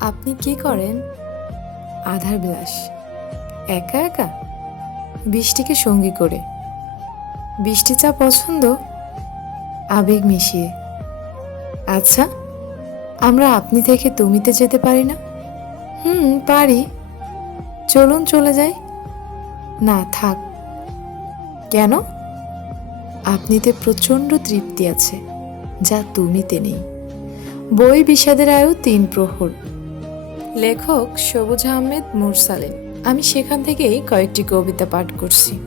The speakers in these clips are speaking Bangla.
আপনি কি করেন? আধার বিলাস। একা একা? বৃষ্টিকে সঙ্গী করে। বৃষ্টি চা পছন্দ? আবেগ মিশিয়ে। আচ্ছা আমরা আপনি থেকে তুমিতে যেতে পারি না? হুম, পারি। চলুন চলে যাই। না, থাক। কেন? আপনিতে প্রচণ্ড তৃপ্তি আছে, যা তুমিতে নেই। বই বিষাদের আয়ু তিন প্রহর। লেখক সবুজ আহমেদ মুরসালিন। আমি সেখান থেকেই কয়েকটি কবিতা পাঠ করছি।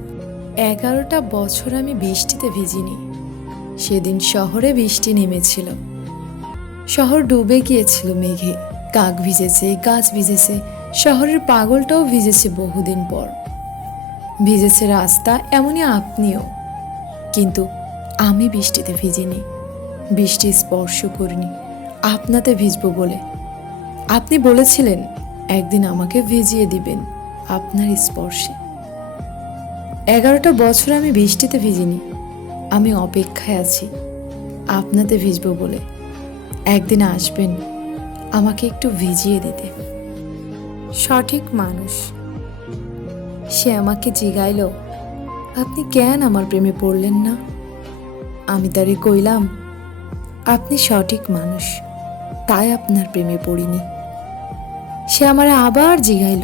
এগারোটা বছর আমি বৃষ্টিতে ভিজিনি। সেদিন শহরে বৃষ্টি নেমেছিল। শহর ডুবে গিয়েছিল মেঘে। কাক ভিজেছে, গাছ ভিজেছে, শহরের পাগলটাও ভিজেছে বহুদিন পর। ভিজেছে রাস্তা, এমনই আপনিও। কিন্তু আমি বৃষ্টিতে ভিজিনি। বৃষ্টি স্পর্শ করিনি। আপনাতে ভিজবো বলে আপনি বলেছিলেন, একদিন আমাকে ভিজিয়ে দিবেন আপনার স্পর্শে। এগারোটা বছর আমি বৃষ্টিতে ভিজিনি। আমি অপেক্ষায় আছি, আপনাতে ভিজবো বলে। একদিন আসবেন, আমাকে একটু ভিজিয়ে দিতে। সঠিক মানুষ। সে আমাকে জিগাইল, আপনি কেন আমার প্রেমে পড়লেন না? আমি তারে কইলাম, আপনি সঠিক মানুষ, তাই আপনার প্রেমে পড়িনি। সে আমারে আবার জিগাইল।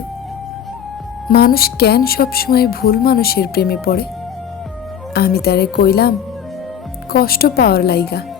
মানুষ কেন সবসময় ভুল মানুষের প্রেমে পড়ে? আমি তারে কইলাম, কষ্ট পাওয়ার লাইগা।